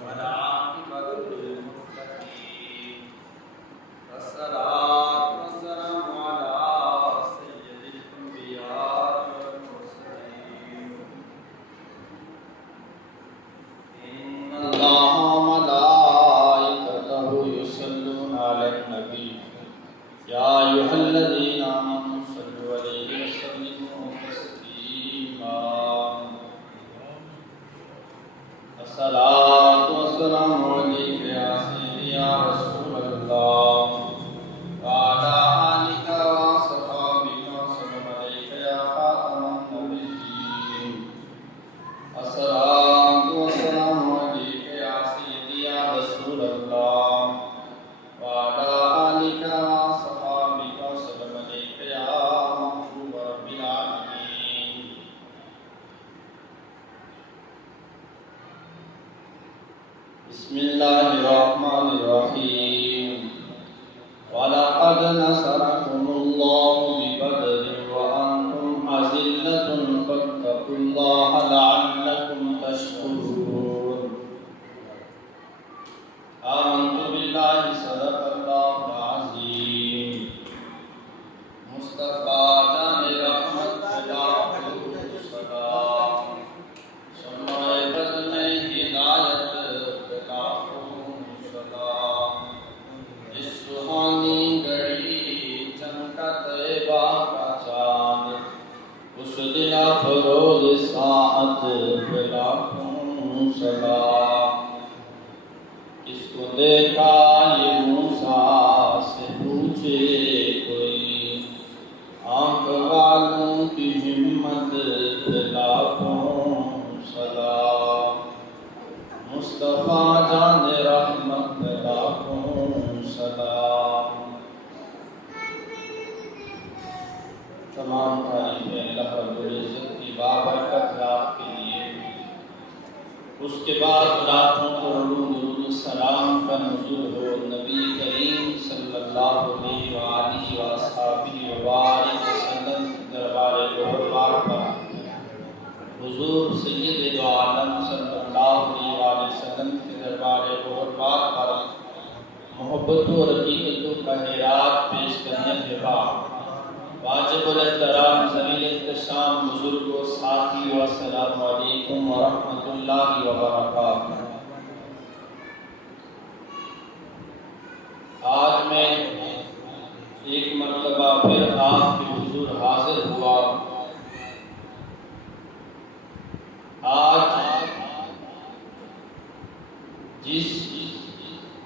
والعاقبة للمتقين والصلاة والسلام على سيد الأنبياء والمرسلين إن الله وملائكته يصلون على النبي يا أيها الذين آمنوا صلوا عليه وسلموا تسليما الصلاة والسلام عليك يا سيدي يا رسول الله وعلى آلك وصحابك وسلم عليك يا خاتم النبيين الصلاة والسلام عليك يا سيدي يا رسول الله وعلى آلك وصحابك وسلم عليك يا محبوب رب العالمين بسم الله الرحمن الرحيم ولقد نصركم الله ببدر وأنتم أذلة فاتقوا الله لعلكم تشكرون آمنت بالله صدق الله العظيم مصطفى جان رحمت سلام سمائے بز میں ہدایت سلام اس سہانی گھڑی چمکا طیبہ کا چاند اس دن افروز ساعت لاکھوں سلام کس کو دیکھا یہ موسیٰ سے پوچھے کوئی آنکھ والوں کی ہمت پہ لاکھوں سلام مصطفیٰ جان رحمت لاکھوں سلام تمام تعریفیں اللہ رب العزت کی بابرکت ذات کے لیے اس کے بعد لاکھوں کروڑوں درود السلام کا نزول ہو نبی کریم صلی اللہ علیہ وآلہ وصحبہ وبارک وسلم دربار گوہروار پر حضور سید دو عالم صلی اللہ علیہ وآلہ وسلم کے دربار گوہروار پر محبت و رقیقت و خیرات پیش کرنے کے بعد واجب الاحترام ذلیل احتشام بزرگوں ساتھی والسلام علیکم ورحمۃ اللہ وبرکاتہ۔ آج میں ایک مرتبہ پھر آپ کے حضور حاضر ہوا۔ آج جس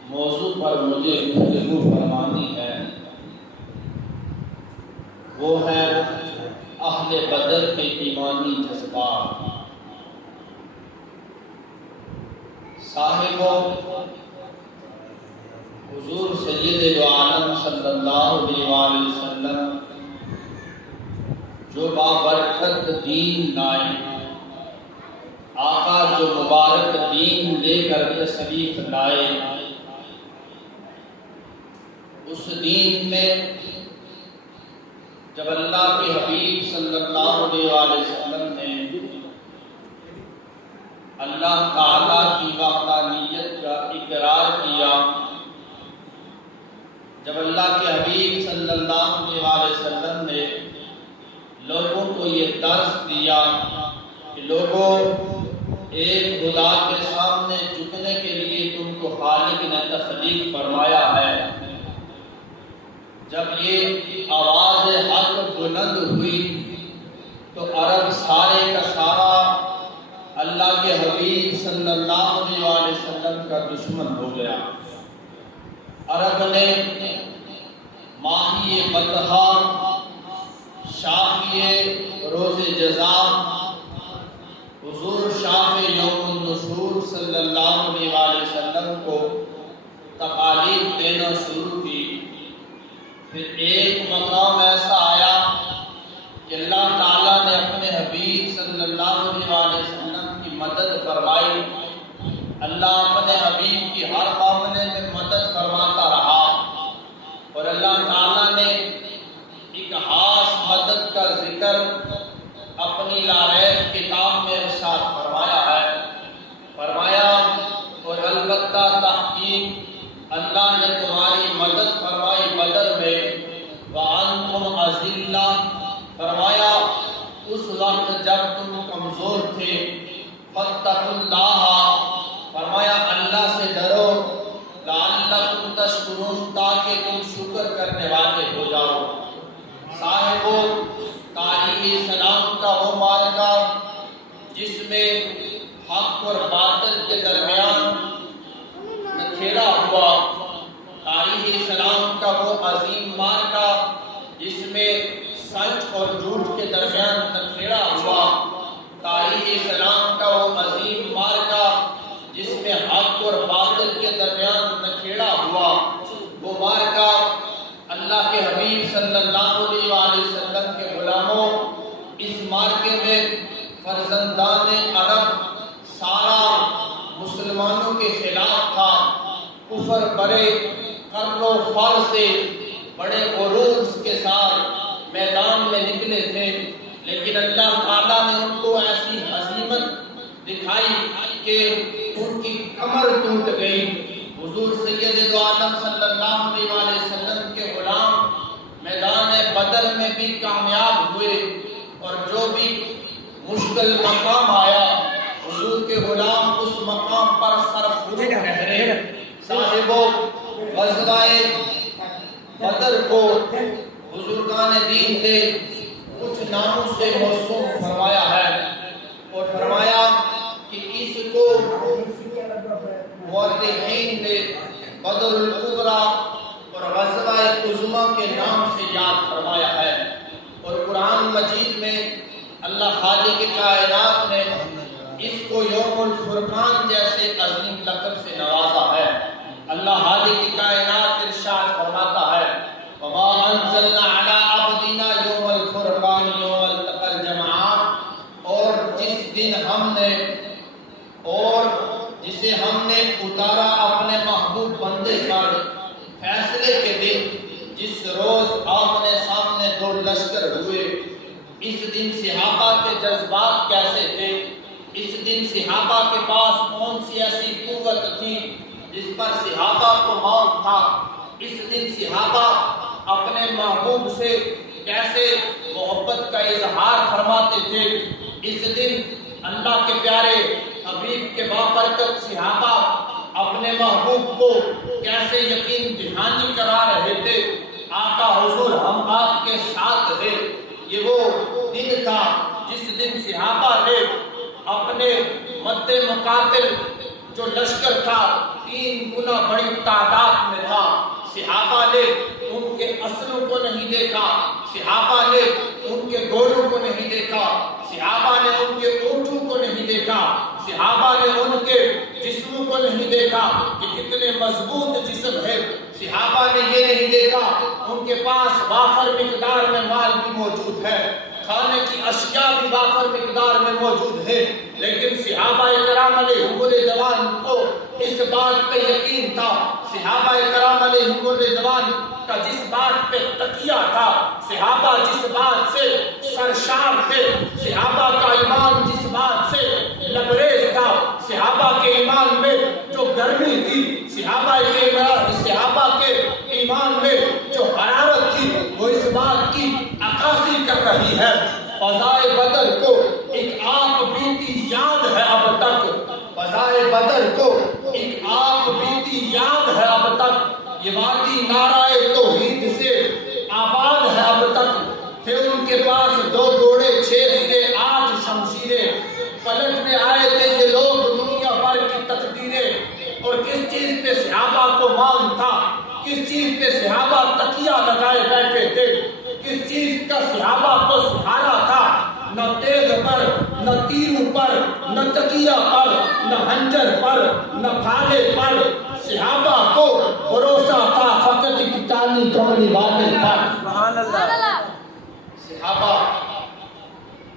موضوع پر مجھے گفتگو فرمانی ہے وہ ہے اہل بدر کے ایمانی جذبات۔ صاحب حضور سید دو عالم صلی اللہ علیہ وآلہ وسلم جو بابرکت دین لائے، آقا جو مبارک دین لے کر تشریف لائے، اس دین میں جب اللہ کے حبیب صلی اللہ علیہ وآلہ وسلم نے اللہ تعالیٰ کی وحدانیت کا اقرار کیا، جب اللہ کے حبیب صلی اللہ علیہ وآلہ وسلم نے لوگوں کو یہ درس دیا کہ لوگوں ایک خدا کے سامنے جھکنے کے لیے تم کو خالق نے تخلیق فرمایا ہے، جب یہ آواز حق بلند ہوئی تو عرب سارے کا سارا اللہ کے حبیب صلی اللہ علیہ وآلہ وسلم کا دشمن ہو گیا۔ عرب نے ماہی بطحا، شافی روز جزا، حضور شاف یوم النشور صلی اللہ علیہ وآلہ وسلم کو تقالیب دینا شروع کی۔ پھر ایک مقام ایسا آیا کہ اللہ تعالیٰ نے اپنے حبیب صلی اللہ علیہ وآلہ وسلم کی مدد فرمائی۔ اللہ اپنے حبیب کی ہر معاملے میں مدد فرماتا رہا، اور اللہ تعالیٰ نے ایک خاص مدد کا ذکر اپنی لا ریب کتاب میں ارشاد فرمایا ہے۔ فرمایا تھے فاتقوا اللہ، فرمایا اللہ سے ڈرو، لعلکم تشکرون، تاکہ تم شکر کرنے والے ہو جاؤ۔ صاحبو، تاریخ سلام کا وہ معرکہ جس میں حق اور باطل کے درمیان نکھیڑا ہوا، تاریخ اسلام کا وہ عظیم معرکہ جس میں سچ اور جھوٹ کے درمیان نکھیڑا ہوا، تاریخ اسلام کا وہ عظیم معرکہ جس میں حق اور باطل کے درمیان نکھیڑا ہوا، وہ معرکہ اللہ کے حبیب صلی اللہ علیہ وآلہ وسلم کے غلاموں، اس معرکے میں فرزندان عرب سارا مسلمانوں کے خلاف تھا، کفر برے قر و فر سے بڑے عروج کے ساتھ میدان میں نکلے تھے، لیکن اللہ تعالیٰ نے ان کو ایسی ہزیمت دکھائی کہ ان کی کمر ٹوٹ گئی۔ حضور سید دو عالم صلی اللہ علیہ وآلہ وسلم کے غلام میدان بدر میں بھی کامیاب ہوئے، اور جو بھی مشکل مقام آیا حضور کے غلام اس مقام پر سرفروب ٹھہرے۔ صاحبو، غزوہ بدر کو بزرگان دین نے کچھ ناموں سے موسوم فرمایا ہے، اور فرمایا کہ اس کو مورخین نے بدر الکبریٰ اور غزوہ عظمیٰ کے نام سے یاد فرمایا ہے، اور قرآن مجید میں اللہ خالق کائنات نے اس کو یوم الفرقان جیسے عظیم لقب سے نوازا ہے۔ اللہ خالق کائنات ارشاد فرماتا ہے وَمَا أَنزَلْنَا عَلَىٰ عَبْدِنَا يَوْمَ الْفُرْقَانِ يَوْمَ الْتَقَى الْجَمْعَانِ، اور جس دن جسے ہم نے اتارا اپنے محبوب بندے پر، فیصلے کے دن، جس روز آمنے سامنے دو لشکر ہوئے، اس دن صحابہ کے جذبات کیسے تھے، اس دن صحابہ کے پاس کون سی ایسی قوت تھی جس پر صحابہ کو موت تھا، اس دن صحابہ اپنے محبوب سے کیسے محبت کا اظہار فرماتے تھے، اس دن اللہ کے پیارے حبیب کے بابرکت صحابہ اپنے محبوب کو کیسے یقین دہانی کرا رہے تھے، آقا حضور ہم آپ کے ساتھ ہیں۔ یہ وہ دن تھا جس دن صحابہ نے اپنے مد مقابل جو لشکر تھا 3 گنا بڑی تعداد میں تھا، صحابہ نے ان کے اسلوں کو نہیں دیکھا، صحابہ نے ان کے گھوڑوں کو نہیں دیکھا، صحابہ نے ان کے اونٹوں کو نہیں دیکھا، صحابہ نے ان کے جسموں کو نہیں دیکھا کہ کتنے مضبوط جسم ہے، صحابہ نے یہ نہیں دیکھا ان کے پاس وافر مقدار میں مال بھی موجود ہے، کھانے کی اشیاء بھی وافر مقدار میں موجود ہے، لیکن صحابہ کرام علیہم رضوان کو اس بات پہ یقین تھا، صحابہ کرام علیہم رضوان کا جس بات پہ تکیہ تھا، صحابہ جس بات سے سرشار تھے، صحابہ کا ایمان جس بات سے لبریز تھا، صحابہ کے ایمان میں جو گرمی تھی، صحابہ کے ایمان میں جو حرارت تھی، وہ اس بات کی عکاسی کر رہی ہے۔ فضائے بدر کو ایک آگ بیتی یاد ہے اب تک، فضائے بدر کو ایک آگ بیتی یاد ہے اب تک، یہ وادی نعرہ توحید سے آباد ہے اب تک، پھر ان کے پاس 2 گھوڑے 6 سرے 8 شمشیریں، پلٹنے آئے تھے یہ لوگ دنیا بھر کی تقدیریں، اور کس چیز پہ صحابہ کو مان تھا، کس چیز پہ صحابہ تکیہ لگائے بیٹھے تھے، کس چیز کا صحابہ کو سہارا تھا، نہ تیغ پر، نہ تیروں پر، نہ تکیہ پر، نہ ہنجر پر، نہ بھالے پر، صحابہ کو بھروسہ تھا فقط کتانی کملی باطل پر۔ سبحان اللہ۔ صحابہ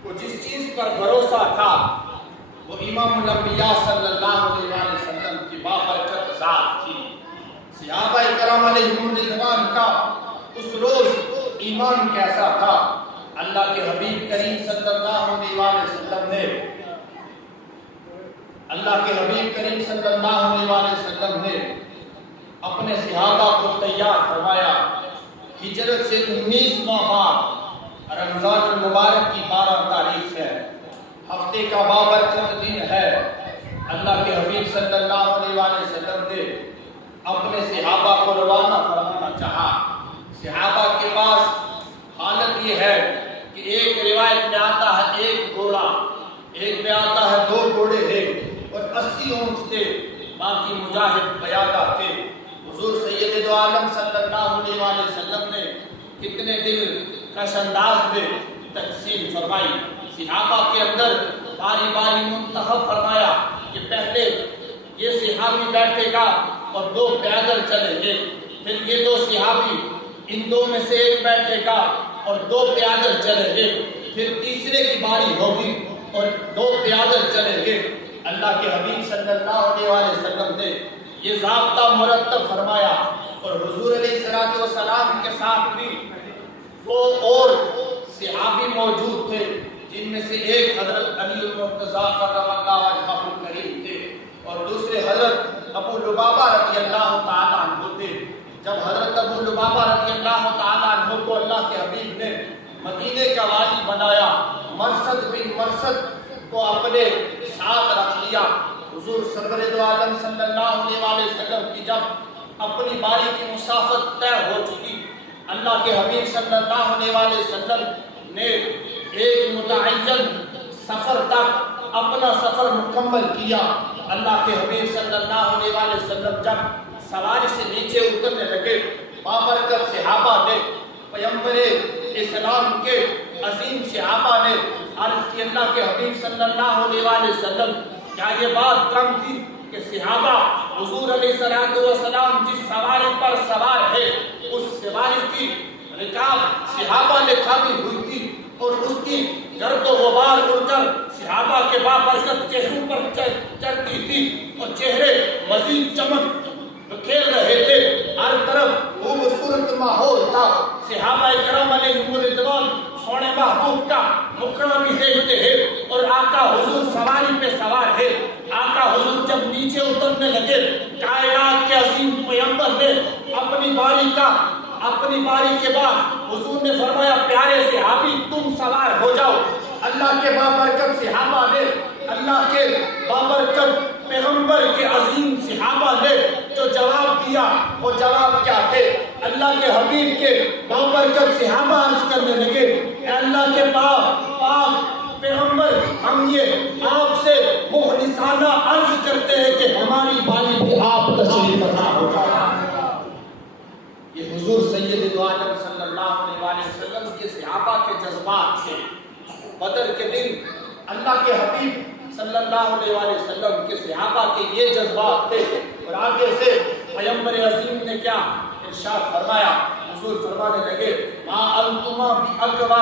کو جس چیز پر بھروسہ تھا وہ امام الانبیاء صلی اللہ علیہ وسلم کی بابرکت ذات تھی۔ صحابہ کرام علیہم رضوان کا اس روز ایمان کیسا تھا، اللہ کے حبیب کریم صلی اللہ علیہ وسلم نے اپنے صحابہ کو تیار فرمایا۔ ہجرت سے 19واں بعد رمضان المبارک کی 12 تاریخ ہے، ہفتے کا بابرکت دن ہے۔ اللہ کے حبیب صلی اللہ علیہ وسلم نے اپنے صحابہ کو روانہ فرمانا چاہا۔ صحابہ کے پاس حالت یہ ہے کہ ایک روایت میں آتا ہے ایک گھوڑا، ایک میں آتا ہے 2 گھوڑے ہیں اور 80 اونٹ تھے، باقی مجاہد پیادہ تھے۔ حضور سید دو عالم صلی اللہ علیہ وسلم نے کتنے دل کش انداز میں تقسیم فرمائی۔ صحابہ کے اندر باری باری منتخب فرمایا کہ پہلے یہ صحابی بیٹھے گا اور 2 پیدل چلیں گے، پھر یہ 2 صحابی ان 2 میں سے ایک بیٹھے گا اور 2 پیدل چلیں گے، پھر تیسرے کی باری ہوگی اور 2 پیدل چلیں گے۔ اللہ کے حبیب صلی اللہ علیہ وسلم نے یہ ضابطہ مرتب فرمایا اور حضور علیہ السلام کے ساتھ بھی 2 اور صحابی موجود تھے، جن میں سے ایک حضرت علی المرتضیٰ کرم اللہ وجہہ الکریم تھے اور دوسرے حضرت ابو لبابہ رضی اللہ تعالیٰ عنہ تھے۔ جب حضرت ابو لبابہ رضی اللہ تعالیٰ عنہ کو اللہ کے حبیب نے مدینے کا والی بنایا، مرثد بن مرثد کو اپنے ساتھ رکھ لیا، حضور سرور دو عالم صلی اللہ علیہ وسلم کی جب اپنی باری کی مسافت طے ہو چکی، اللہ کے حبیب صلی اللہ علیہ وسلم نے ایک متعین سفر تک اپنا سفر مکمل کیا۔ اللہ کے حبیب صلی اللہ علیہ وسلم جب سواری سے نیچے اترنے لگے، بابرکت صحابہ نے پیغمبر اسلام کے عظیم صحابہ نے عرض کی، اللہ کے حبیب صلی اللہ علیہ وسلم کیا یہ بات کم تھی کہ صحابہ حضور علیہ السلام جس سواری پر سوار ہے اس سواری کی رکاب صحابہ نے کھائی ہوئی تھی اور اس کی گرد و غبار اڑ کر صحابہ کے بابرکت چہروں پر چڑھتی تھی اور چہرے مزید چمک کھیل رہے تھے، ہر طرف خوبصورت ماحول تھا۔ صحابہ کرام علیہم رضوان سونے محبوب کا مقرر بھی دیکھتے ہیں اور آقا حضور سواری پہ سوار ہے۔ آقا حضور جب نیچے اترنے لگے، کائنات کے عظیم پیغمبر نے اپنی باری کے بعد حضور نے فرمایا، پیارے صحابی تم سوار ہو جاؤ۔ اللہ کے بابرکت صحابہ نے، اللہ کے بابرکت پیغمبر کے عظیم صحابہ نے جو جواب دیا وہ جواب کیا تھے؟ اللہ کے حبیب کے بابرکت صحابہ عرض کرنے لگے، اے اللہ کے پاک پیغمبر، ہم یہ آپ سے مخلصانہ عرض کرتے ہیں کہ ہماری باری بھی آپ تشریف فرما ہو جائے۔ یہ حضور سید دو عالم صلی اللہ علیہ وسلم کے صحابہ کے جذبات تھے۔ بدر کے دن اللہ کے حبیب صلی اللہ علیہ وسلم کے صحابہ کے یہ جذبات تھے اور آگے سے پیغمبر عظیم نے کیا ارشاد فرمایا؟ حضور فرمانے لگے، ما انتما باقوا،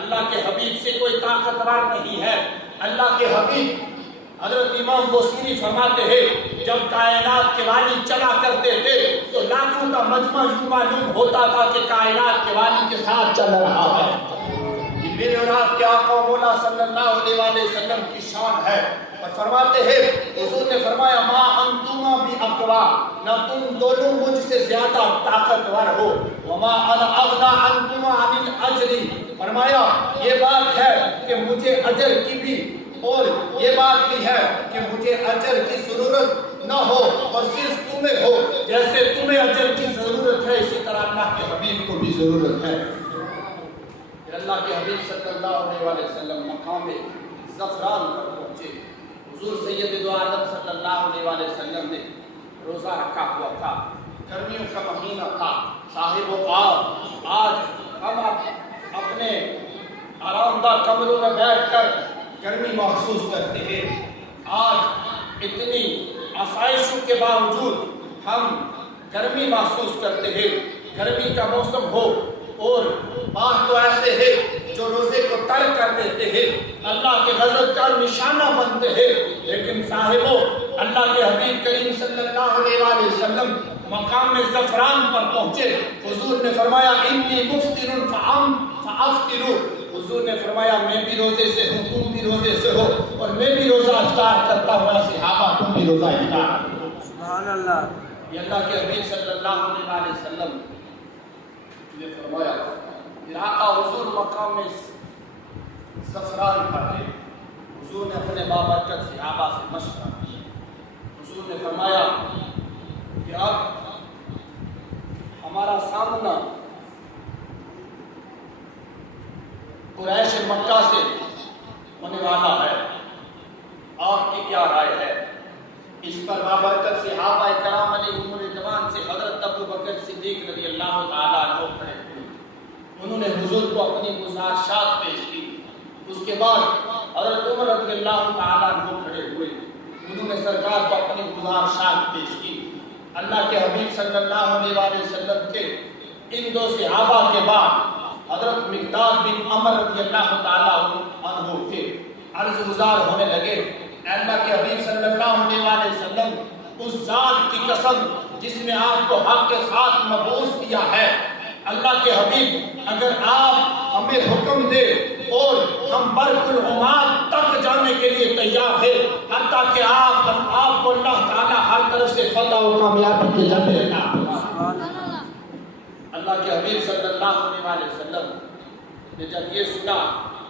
اللہ کے حبیب سے کوئی طاقتور نہیں ہے۔ اللہ کے حبیب حضرت امام بوصیری فرماتے ہیں، جب کائنات کے والی چلا کرتے تھے تو لاکھوں کا مجمع یوں معلوم ہوتا تھا کہ کائنات کے والی کے ساتھ چل رہا ہے۔ میرے اور آپ کے آقا مولا صلی اللہ علیہ وسلم کی شان ہے اور فرماتے ہیں، حضور نے فرمایا، ما انتما باقوا، نہ تم دونوں مجھ سے زیادہ طاقتور ہو، وما انا اغنی عنکما عن الاجر، فرمایا یہ بات ہے کہ مجھے اجر کی بھی اور یہ بات بھی ہے کہ مجھے اجر کی ضرورت نہ ہو اور صرف تمہیں ہو، جیسے تمہیں اجر کی ضرورت ہے اسی طرح اللہ کے حبیب کو بھی ضرورت ہے۔ اللہ کے حبیب صلی اللہ علیہ وسلم مقام زعفران پر پہنچے۔ حضور سید دو عالم صلی اللہ علیہ وسلم نے روزہ رکھا ہوا تھا، گرمیوں کا مہینہ تھا۔ صاحب وقار، آج ہم اپنے آرام دہ کمروں میں بیٹھ کر گرمی محسوس کرتے ہیں، آج اتنی آسائشوں کے باوجود ہم گرمی محسوس کرتے ہیں۔ گرمی کا موسم ہو اور بعض تو ایسے ہیں جو روزے کو ترک کر دیتے ہیں، اللہ کے غضب کا نشانہ بنتے ہیں، لیکن صاحبوں اللہ کے حبیب کریم صلی اللہ علیہ وسلم مقام زعفران پر پہنچے۔ حضور نے فرمایا، انی مفطر فافطروا، حضور نے فرمایا میں بھی روزے سے ہوں، تم بھی روزے سے ہو اور میں بھی روزہ افطار کرتا ہوا، صحابہ تم بھی روزہ افطار کرو۔ سبحان اللہ۔ یہ اللہ کے حبیب صلی اللہ علیہ وسلم نے فرمایا، پھر آقا حضور مقام زعفران پر ہے حضور نے اپنے بابرکت صحابہ سے مشورہ کیا. حضور نے فرمایا کہ اب ہمارا سامنا قریش مکہ سے ہونے والا ہے، آپ کی کیا رائے ہے؟ اس پر بابرکت صحابہ کرام علیہم رضوان سے حضرت ابو بکر صدیق رضی اللہ تعالیٰ عنہ کھڑے ہوئے. انہوں نے حضور کو اپنی گزارشات پیش کی. اس کے بعد حضرت عمر رضی اللہ تعالیٰ عنہ کھڑے ہوئے. انہوں نے سرکار کو اپنی گزارشات پیش کی. اللہ کے حبیب صلی اللہ علیہ وآلہ وسلم کے ان دو صحابہ کے بعد حضرت مقداد بن عمر رضی اللہ تعالیٰ عنہ کے عرض گزار ہونے لگے. اللہ کے حبیب صلی اللہ علیہ وآلہ وسلم اس ذات کی قسم جس نے آپ کو حق کے ساتھ مبعوث کیا ہے، اللہ کے حبیب اگر آپ ہمیں حکم دے اور ہم برق العماد تک جانے کے لیے تیار ہیں، حتیٰ کہ آپ کو اللہ تعالیٰ ہر طرف سے فتح و کامیابی کے جاتے رہنا. اللہ کے حبیب صلی اللہ علیہ وآلہ وسلم نے جب یہ سنا،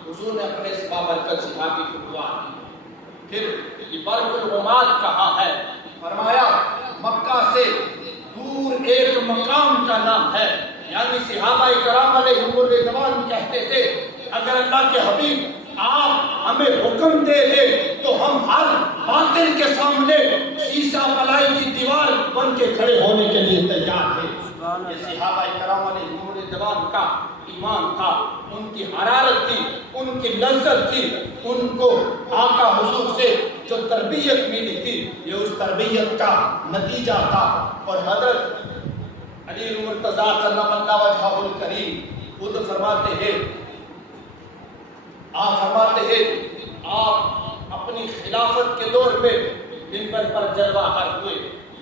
حضور نے اپنے اس بابرکت صحابی کو دعا کی. پھر یہ برق العماد کہاں ہے؟ فرمایا مکہ سے دور ایک مقام کا نام ہے. یعنی صحابہ کرام علیہم رضوان کہتے تھے اگر اللہ کے حبیب آپ ہمیں حکم دے دے تو ہم ہر باطل کے سامنے شیشہ پلائی کی دیوار بن کے کھڑے ہونے کے لیے تیار ہیں. یہ صحابہ کرام علیہم رضوان کا ایمان تھا، ان کی حرارت تھی، ان کی لذت تھی. ان کو آقا حضور سے جو تربیت ملی تھی یہ اس تربیت کا نتیجہ تھا. اور حضرت علی المرتضیٰ کرم اللہ وجہہ الکریم خود فرماتے ہیں، آپ اپنی خلافت کے دور میں منبر پر جلوہ گر ہوئے.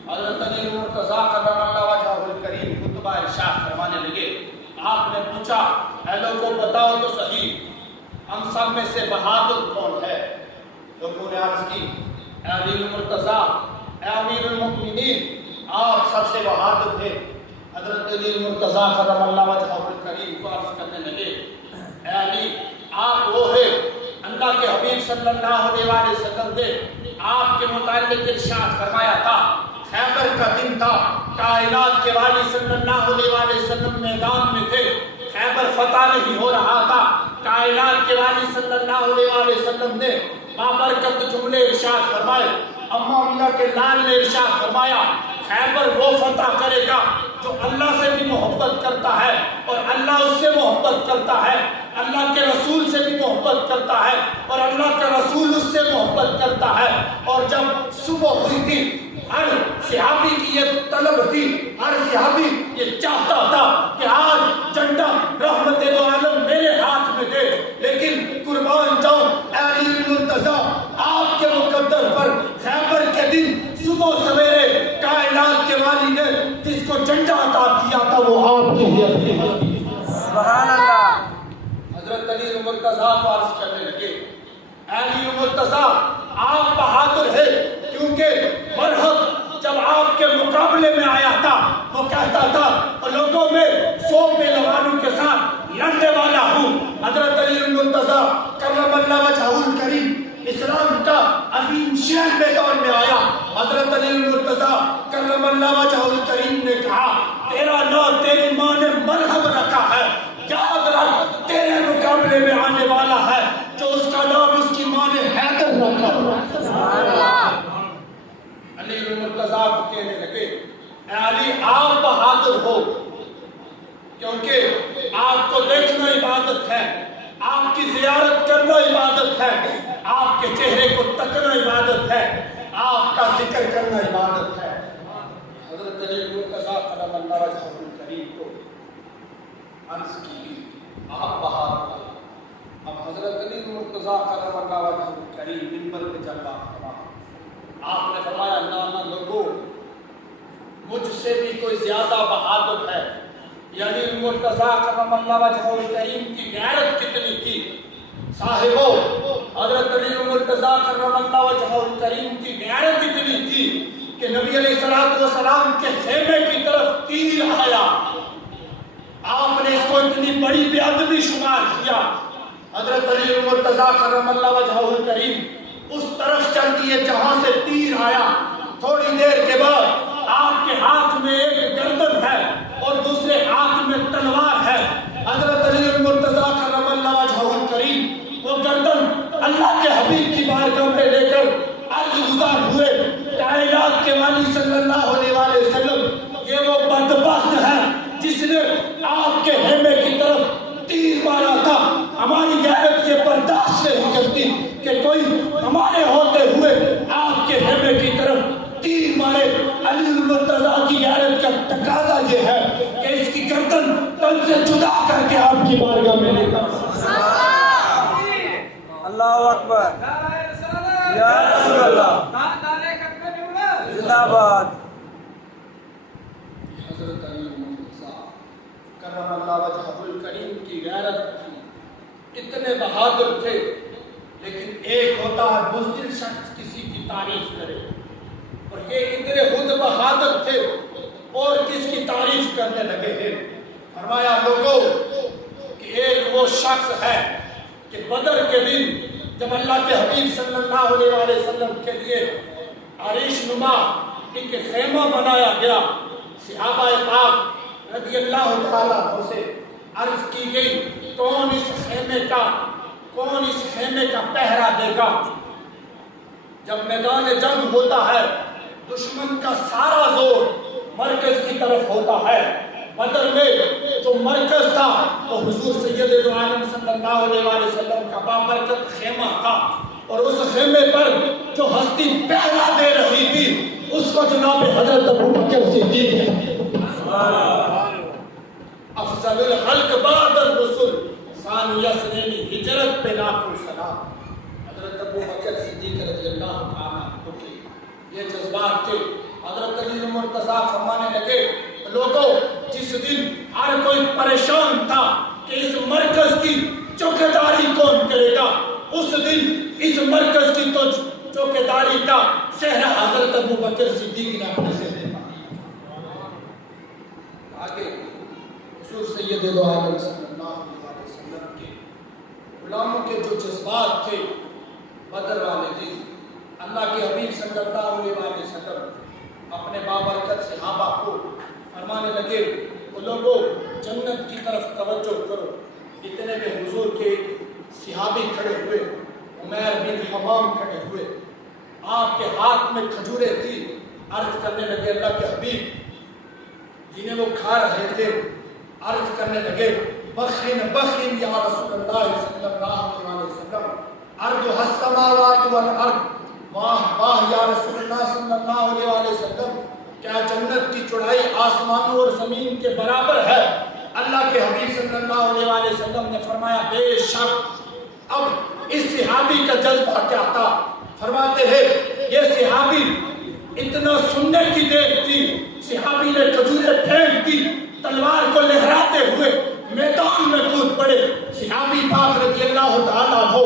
حضرت علی المرتضیٰ کرم اللہ وجہہ الکریم خطبہ ارشاد فرمانے لگے. آپ نے پوچھا اے لوگوں بتاؤ تو صحیح ہم سب میں سے بہادر کون ہے؟ لوگوں نے عرض کی اے علی المرتضیٰ، اے امیر المؤمنین، آپ سب سے بہادر تھے. حضرت علی المرتضیٰ کرم اللہ وجہہ الکریم کو عرض کرنے لگے اے علی آپ وہ ہے اللہ کے حبیب صلی اللہ علیہ وآلہ وسلم نے آپ کے متعلق ارشاد فرمایا تھا. خیبر کا دن تھا، کائنات کے والی صلی اللہ علیہ وآلہ وسلم میدان میں تھے، خیبر فتح نہیں ہو رہا تھا. کائنات کے والی صلی اللہ علیہ وآلہ وسلم نے بابرکت جملے ارشاد فرمائے. اماں آمنہ کے لال نے ارشاد فرمایا خیبر وہ فتح کرے گا جو اللہ سے بھی محبت کرتا ہے اور اللہ اس سے محبت کرتا ہے، اللہ کے رسول سے بھی محبت کرتا ہے اور اللہ کا رسول اس سے محبت کرتا ہے. اور جب صبح ہوئی تھی ہر صحابی کی یہ طلب تھی، ہر صحابی یہ چاہتا تھا کہ آج جھنڈا رحمت دو عالم میرے ہاتھ میں دے. لیکن قربان جاؤں اے علی المرتضیٰ، آپ کے مقدر پر خیبر کے دن صبح سویرے کائنات کے والی نے جس کو جھنڈا عطا کیا تھا وہ آپ کی ہی. سبحان اللہ. حضرت علی المرتضیٰ کو عرض کرنے لگے اے علی المرتضیٰ آپ بہادر ہیں کیونکہ مرحب جب آپ کے مقابلے میں آیا تھا وہ کہتا تھا اور لوگوں میں 100 پہلوانوں کے ساتھ لڑنے والا ہوں. حضرت علی المرتضیٰ کرم اللہ وجہہ الکریم اسلام کا عظیم شہر میدان میں آیا. حضرت علی المرتضیٰ کرم اللہ وجہہ الکریم نے کہا تیرا نام تیری ماں نے مرحب رکھا ہے، یاد رکھ تیرے مقابلے میں آنے والا ہے جو اس کا نام اس کی ماں نے حیدر رکھا. علی المرتضیٰ کو کہنے لگے اے علی آپ بہادر ہو کیونکہ آپ کو دیکھنا عبادت ہے، آپ کی زیارت کرنا عبادت ہے، آپ کے چہرے کو تکنا عبادت ہے، آپ کا ذکر کرنا عبادت ہے. حضرت علی المرتضیٰ کرم اللہ وجہہ الکریم کو عرض کی آپ بہادر ہو. اب حضرت علی المرتضیٰ کرم اللہ وجہہ الکریم منبر پہ جلوہ فرما. آپ نے فرمایا نہ لوگوں مجھ سے بھی کوئی زیادہ بہادر ہے. یعنی المرتضیٰ کرم اللہ وجہہ الکریم کی غیرت کتنی تھی صاحبو. حضرت علی المرتضیٰ کرم اللہ وجہہ الکریم کی غیرت اتنی تھی کہ نبی علیہ السلام کے خیمے کی طرف تیر آیا، آپ نے اس کو اتنی بڑی بے ادبی شمار کیا حضرت علی المرتضیٰ کرم اللہ وجہہ الکریم اس طرف چل دیے جہاں سے تیر آیا. تھوڑی دیر کے بعد آپ کے ہاتھ میں ایک گردن ہے اور دوسرے ہاتھ میں تلوار ہے. حضرت علی المرتضیٰ کرم اللہ وجہہ الکریم وہ گردن اللہ کے حبیب کی بارگاہ میں لے کر عرض گزار ہوئے. کائنات کے والی صلی اللہ علیہ وآلہ وسلم یہ وہ بدبخت ہے جس نے آپ کے خیمے کی طرف تیر مارا تھا. ہماری غیرت یہ برداشت نہیں کرتی کہ کوئی ہمارے ہوتے ہوئے آپ کے خیمے کی طرف تیر مارے. علی المرتضیٰ کی غیرت کا تقاضا یہ ہے کہ اس کی گردن تن سے جدا کر کے آپ کی بارگاہ میں لے کر. اللہ اکبر یا رسول اللہ زندہ باد. حضرت علی المرتضیٰ کرم اللہ وجہہ الکریم کی غیرت تھی. اتنے بہادر تھے. لیکن ایک ہوتا ہے بزدل شخص کسی کی تعریف کرے اور یہ اتنے خود بہادر تھے اور کس کی تعریف کرنے لگے ہیں. فرمایا لوگوں کہ ایک وہ شخص ہے کہ بدر کے دن جب اللہ کے حبیب صلی اللہ علیہ وآلہ وسلم کے لیے عریش نما ایک خیمہ بنایا گیا. صحابہ پاک رضی اللہ تعالیٰ عنہ سے عرض کی گئی کون اس خیمے کا پہرا دے گا. جب میدان جنگ ہوتا ہے دشمن کا سارا زور مرکز کی طرف ہوتا ہے. بدر میں جو مرکز تھا وہ حضور سید دو عالم صلی اللہ علیہ وآلہ وسلم کا بابرکت خیمہ تھا اور اس خیمے پر جو ہستی پہرا دے رہی تھی اس کو جناب حضرت ابوبکر صدیق افضل الخلق بعد الرسل ثانی اثنین ہجرت پہ لاکھوں سلام. حضرت ابوبکر صدیق رضی اللہ عنہ کے یہ جذبات تھے. حضرت علی المرتضیٰ فرمانے لگے لوگوں جس دن ہر کوئی پریشان تھا کہ اس مرکز کی چوکیداری کون کرے گا اس دن اس مرکز کی تو چوکیداری کا صحرا حضرت ابوبکر صدیق نے اپنے صحرے پایا. آگے حضور سید دو عالم صلی اللہ علیہ وسلم کے غلاموں کے جو جذبات تھے بدر والے دن اللہ کے حبیب صلی اللہ علیہ وسلم اپنے بابرکت صحابہ کو فرمانے لگے وہ لوگوں جنت کی طرف توجہ کرو. اتنے میں حضور کے صحابی کھڑے ہوئے عمیر بن حمام کھڑے ہوئے. آپ کے ہاتھ میں کھجوریں تھی. عرض کرنے لگے اللہ کے حبیب جنہیں وہ کھا رہے تھے عرض کرنے لگے بخن یا رسول اللہ صلی اللہ علیہ وسلم ارض السماوات والارض واہ واہ یا رسول اللہ صلی اللہ علیہ وسلم کیا جنت کی چوڑائی آسمانوں اور زمین کے برابر ہے. اللہ کے حبیب صلی اللہ علیہ وسلم نے فرمایا بے شک. اب اس صحابی کا جذبہ کیا تھا فرماتے ہیں یہ صحابی اتنا سننے کی دیر تھی صحابی نے کھجوریں پھینک دی تلوار کو لہراتے ہوئے میدان میں کود پڑے. صحابی پاک رضی اللہ تعالیٰ عنہ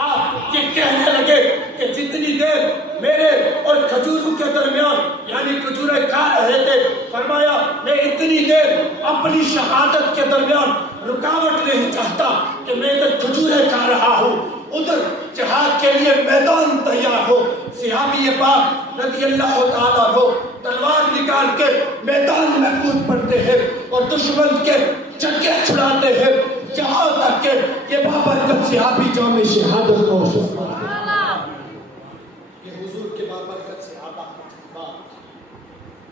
آپ یہ کہنے لگے کہ جتنی دیر میرے اور کھجوروں کے درمیان یعنی کھجوریں کھا رہے تھے فرمایا میں اتنی دیر اپنی شہادت کے درمیان رکاوٹ نہیں چاہتا کہ میں ادھر کھجوریں کھا رہا ہوں ادھر جہاد کے لیے میدان تیار ہو. صحابی پاک رضی اللہ تعالیٰ عنہ تلوار نکال کے میدان میں کود پڑتے ہیں اور دشمن کے چکے چھڑاتے ہیں یہاں تک کہ یہ بابرکت صحابی جام شہادت کو یہ حضور کے بابرکت صحابہ کا جذبہ.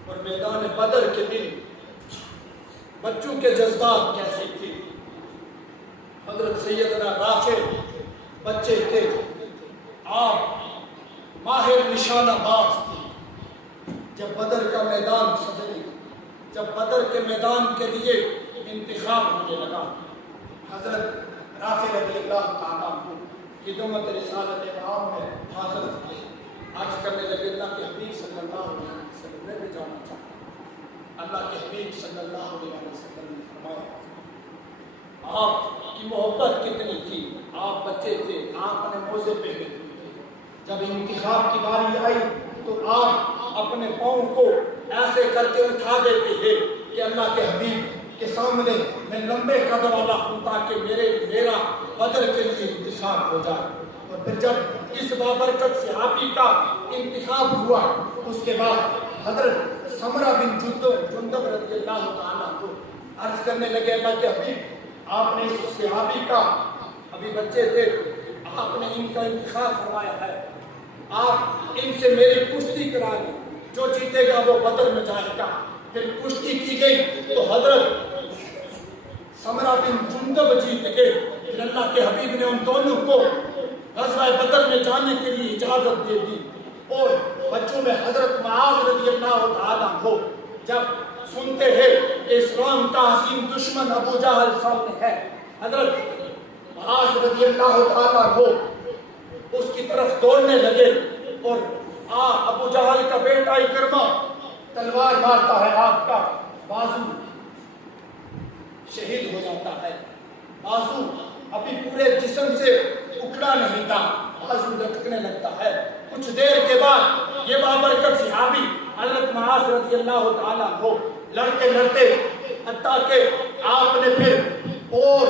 اور میدان بدر کے دن بچوں کے جذبات کیسے تھے. حضرت سیدنا رافع بچے تھے. آپ ماہر نشانہ باز تھے. جب بدر کا میدان سجے جب بدر کے میدان کے لیے انتخاب ہونے لگا حضرت رافع رضی اللہ تعالیٰ عنہ خدمت رسالت عام میں حاضر تھے. عرض کرنے لگے اللہ کے حبیب صلی اللہ علیہ وسلم میں بھی جانا چاہتا ہوں. اللہ کے حبیب صلی اللہ علیہ وسلم نے فرمایا آپ کی محبت کتنی تھی. آپ بچے تھے آپ نے موزے پہنے ہوئے تھے. جب انتخاب کی باری آئی تو آپ اپنے پاؤں کو ایسے کر کے اٹھا دیتے ہیں کہ اللہ کے حبیب کے سامنے میں لمبے قدر والا ہوں تاکہ میرا بدر کے لیے انتخاب ہو جائے. اور پھر جب اس بابرکت صحابی کا انتخاب ہوا اس کے بعد حضرت سمرہ بن جندب رضی اللہ تعالیٰ کو عرض کرنے لگے اللہ کے حبیب آپ نے اس صحابی کا ابھی بچے تھے آپ نے ان کا انتخاب فرمایا ہے آپ ان سے میری کشتی کرا لیں جو جیتے گا وہ بدر میں جائے گا. پھر کشتی کی گئی تو حضرت سمرہ بن جندب جیت گئے. پھر اللہ کے حبیب نے ان دونوں کو غزوہ بدر میں جانے کے لیے اجازت دے دی. اور بچوں میں حضرت معاذ رضی اللہ تعالیٰ عنہ جب سنتے ہیں کہ اسلام کا عظیم دشمن ابو جہل سامنے ہے حضرت معاذ رضی اللہ تعالیٰ عنہ اس کی طرف دوڑنے لگے اور ابو جہل کا بیٹا اکرمہ تلوار مارتا ہے آپ کا بازو شہید ہو جاتا ہے. بازو ابھی پورے جسم سے اکھڑا نہیں تھا بازو لٹکنے لگتا ہے. کچھ دیر کے بعد یہ بابرکت صحابی حضرت معاذ رضی اللہ تعالیٰ عنہ لڑتے لڑتے حتیٰ کہ آپ نے پھر اور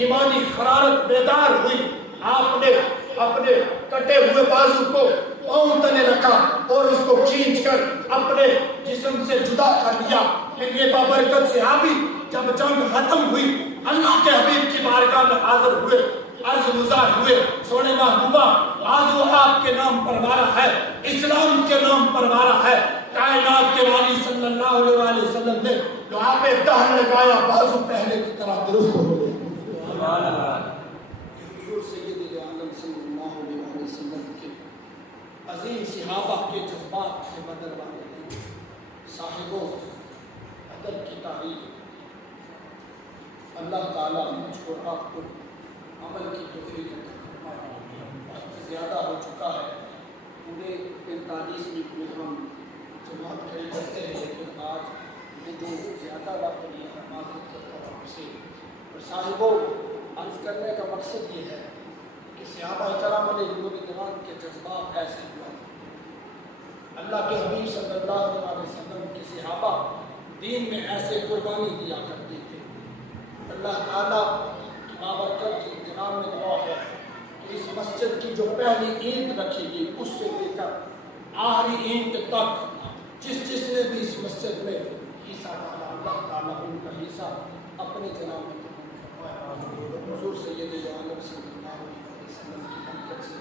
ایمانی حرارت بیدار ہوئی آپ نے اپنے کٹے ہوئے بازو کو پاؤں تلے رکھا اور اس کو کھینچ کر اپنے جسم سے جدا کر لیا. پھر یہ بابرکت صحابی جب جنگ ختم ہوئی اللہ کے حبیب کی بارگاہ میں حاضر ہوئے عرض گزار ہوئے سونے محبوبہ بازو آپ کے نام پر مارا ہے اسلام کے نام پر مارا ہے. کائنات کے والی صلی اللہ علیہ وسلم نے دعا پہ دہن لگایا بازو پہلے کی طرح درست ہو گئے. سبحان اللہ. حضور سید عالم صلی اللہ علیہ وسلم کے عظیم صحابہ کے جذبات سے بدل والے صاحبوں ادب کی تاریخ اللہ تعالیٰ مجھ کو آپ کو عمل کی توفیق عطا فرمائے. وقت زیادہ ہو چکا ہے پورے 45 منٹ میں ہم جماعت کھڑی کرتے ہیں لیکن آج یہ جو زیادہ وقت لیا ہے معذرت کرتا ہوں آپ سے. اور صاحبوں عرض کرنے کا مقصد یہ ہے کہ صحابہ کرام علیہ رضوان کے جذبات ایسے ہوا اللہ کے حبیب صلی اللہ علیہ وسلم کے صحابہ دین میں ایسے قربانی دیا کرتے تھے. اللہ تعالیٰ کی بابرکت کی جناب میں دعا ہے کہ اس مسجد کی جو پہلی اینٹ رکھی گئی اس سے لے کر آخری اینٹ تک جس نے بھی اس مسجد میں حصہ ڈالا اللہ تعالیٰ ان کا حصہ اپنے جناب میں حضور سید عالم صلی اللہ علیہ وسلم کی برکت سے